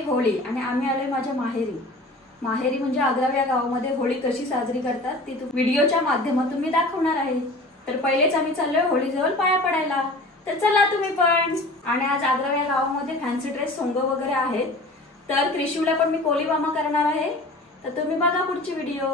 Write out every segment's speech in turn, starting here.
आहे होळी आणि आम्ही आलोय माझ्या माहेरी म्हणजे आग्राव या गावामध्ये होळी कशी साजरी करतात ती व्हिडिओच्या माध्यमातून मी दाखवणार आहे। तर पहिलेच आम्ही चाललोय होळी जवळ पाया पडायला, तर चला तुम्ही पण। आणि आज आग्राव या गावामध्ये फॅन्सी ड्रेस सोंग वगैरे आहेत, तर क्रिशूला पण मी कोलीबामा करणार आहे, तर तुम्ही बघा पुढची व्हिडिओ।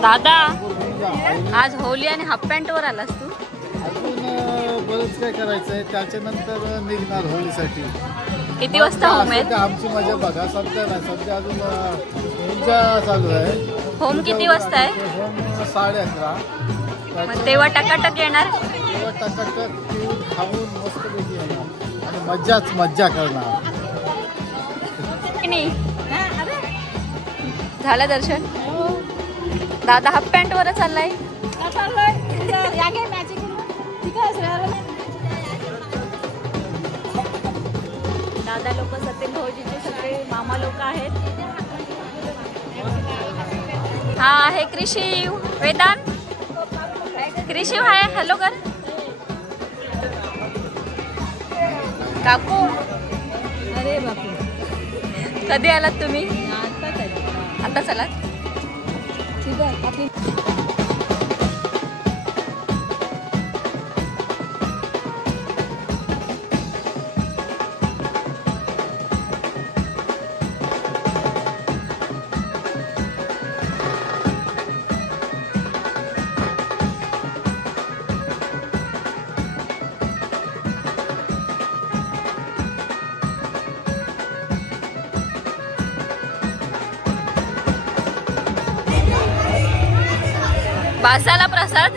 दादा आज होली आणि हाफ पॅन्ट वर आलास तू? अजून बरंच काय करायचंय, त्याच्यानंतर निघणार होळीसाठी। किती वाजता होम आहे? आमची मजा बघा, सध्या नाही, सध्या अजून पूजा चालू आहे। होम किती वाजता आहे? होम 11:30। तेव्हा टकाटक येणार, तेव्हा टकाटक पिऊन खाऊन मस्तपैकी येणार आणि मज्जा करणार। झालं दर्शन? दादा हाफ पॅन्ट वर चाललाय। दादा लोक, सत्यम भाऊजीचे सगळे मामा लोक आहेत। हा आहे कृषी वेदांत, कृषी आहे, हॅलो कर काकू। अरे बापू, कधी आलात तुम्ही? आता चलात? ठीक आहे आपली बासाला प्रसाद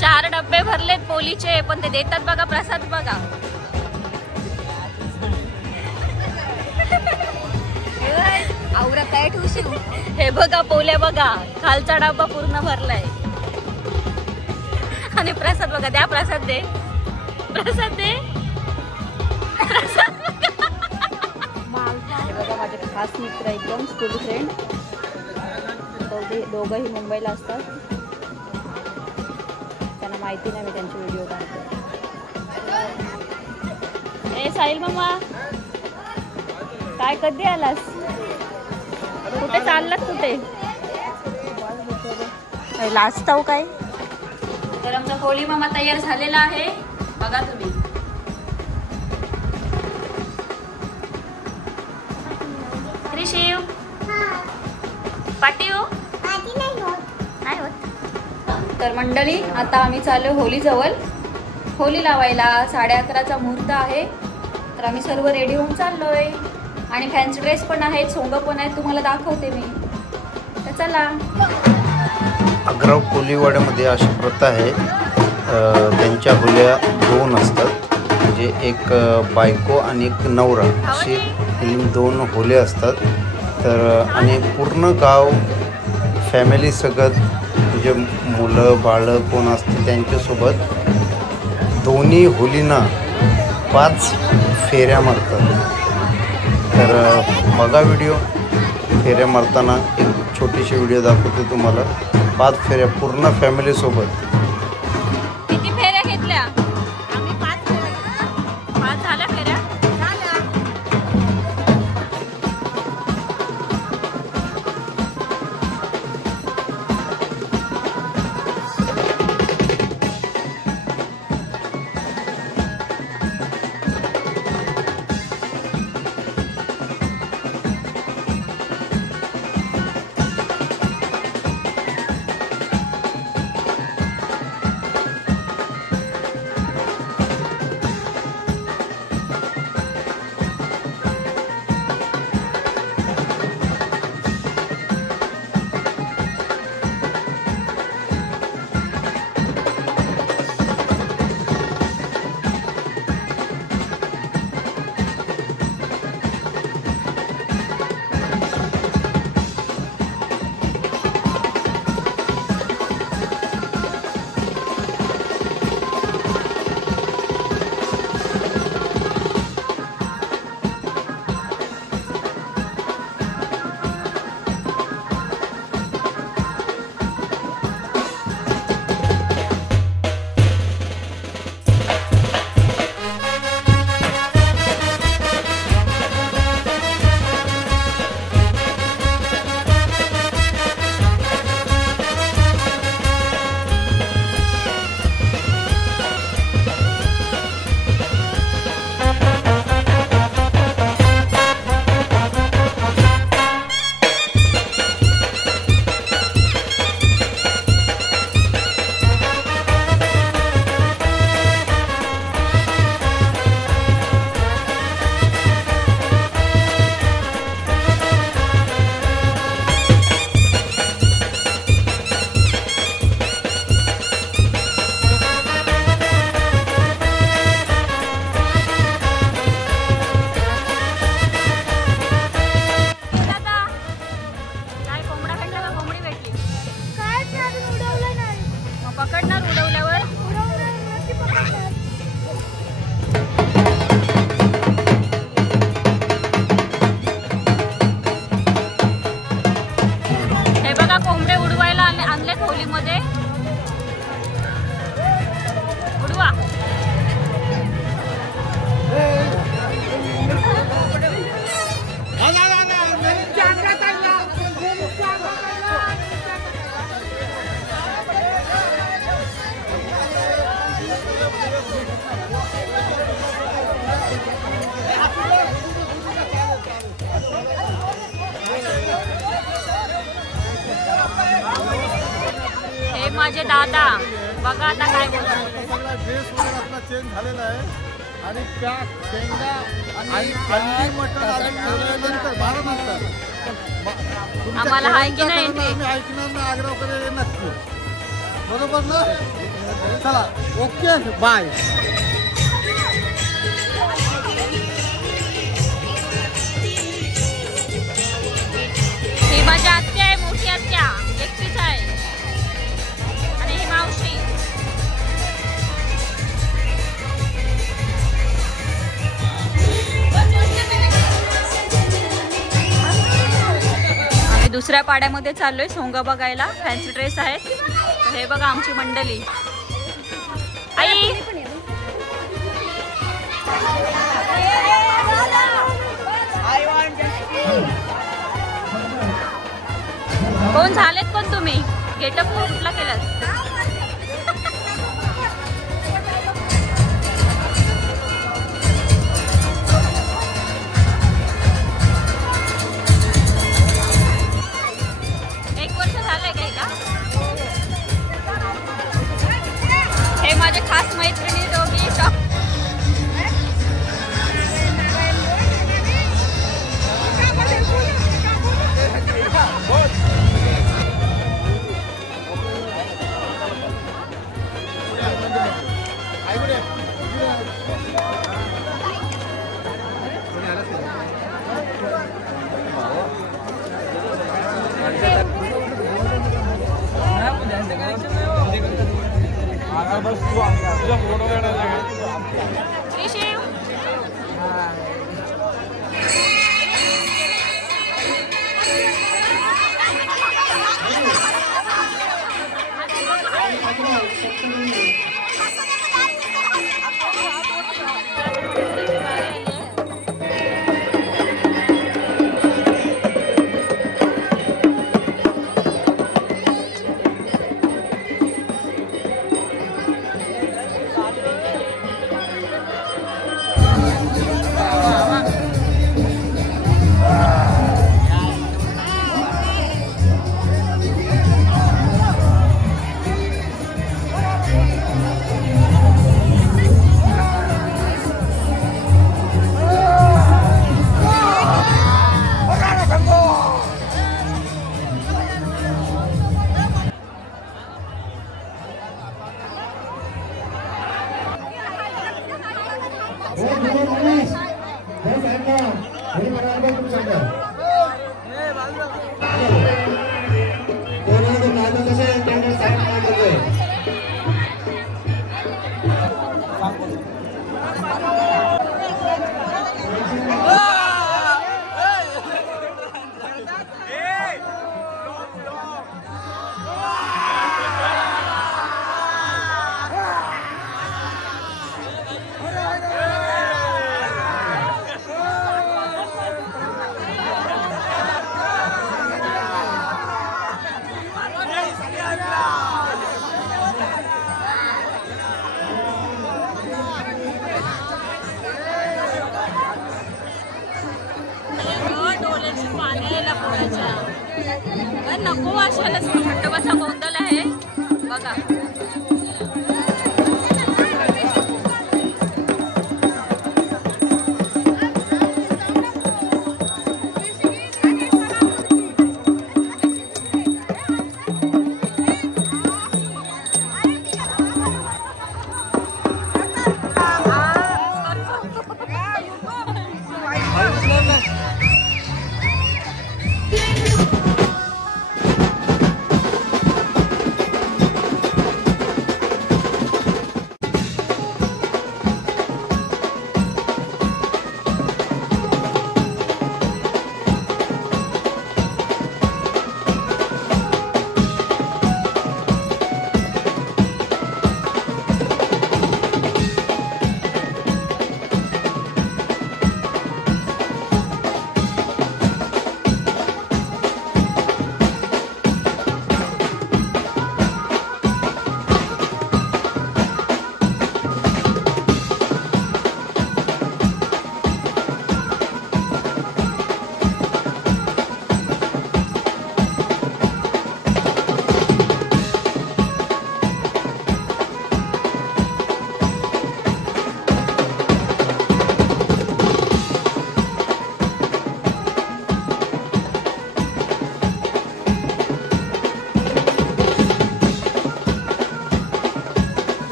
4 डब्बे भरलेत पोलीचे, पण ते देतात बघा प्रसाद बघा। आवरा काय ठेवशील? हे बघा पोल्या बघा, खालचा डब्बा पूर्ण भरलाय आणि प्रसाद बघा। द्या प्रसाद, दे प्रसाद, दे हे बघा माझे खास मित्र एकदम स्कूल फ्रेंड, दोघंही मुंबईला असतात, माहिती नाही, मी त्यांचे व्हिडिओ काढते। ए साहिल मामा, काय कधी आलास? कुठे चाललात? कुठे लाजताव काय? तर आमचा होळी मामा तयार झालेला आहे बघा तुम्ही। कृषी पाटी हो नाही होत। तर मंडळी, आता आम्ही चाललो होली जवळ होली लावायला। 11:30चा मुहूर्त आहे, तर आम्ही सर्व रेडी होऊन चाललोय आणि फॅन्सी ड्रेस पण आहेत, सोंग पण आहेत, तुम्हाला दाखवते मी, तर चला। आग्राव कोलीवाड्यामध्ये अशी प्रथा आहे, त्यांच्या होल्या 2 असतात, म्हणजे एक बायको आणि एक नवरा अशी 2 होल्या असतात। तर आणि पूर्ण गाव फॅमिली सगळं, म्हणजे मुलं बाळं कोण असते त्यांच्यासोबत दोन्ही होलींना 5 फेऱ्या मारतात। तर बघा व्हिडिओ, फेऱ्या मारताना एक छोटीशी व्हिडिओ दाखवते तुम्हाला। 5 फेऱ्या पूर्ण फॅमिलीसोबत। किती फेऱ्या घेतल्या? आम्ही 5 फेऱ्या। 5 झाल्या फेऱ्या? पकडणार उडवल्यावर? हे बघा कोंबडे उडवायला आणले खोलीमध्ये. उडवा. हे माझे दादा बघा आता काय बोलतात. सगळा ड्रेस वगैरे आपला चेंज झालेला आहे आणि पॅक शेंगा आणि अंडी मटण आधी ठेवल्यानंतर 12 नंतर आम्हाला हाय की नाही एंट्री? आम्ही ऐकणार ना आग्रह नक्की. बरोबर ना? चला ओके बाय. ही माझी आत्या आहे, मोठी आत्या एकटीच आहे. आणि ही मावशी. आम्ही दुसऱ्या पाड्यामध्ये चाललोय सोंगा बघायला. फॅन्सी ड्रेस आहेत. तर हे बघा आमची मंडळी. आई कोण झालेत कोण तुम्ही? गेटअप कुठला केलात? एक वर्ष झालंय का हिला? हे माझे खास मैत्रिणी दोघी. नको अशाला खंडोबाचा गोंधळ आहे बघा.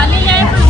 झालेली आहे पण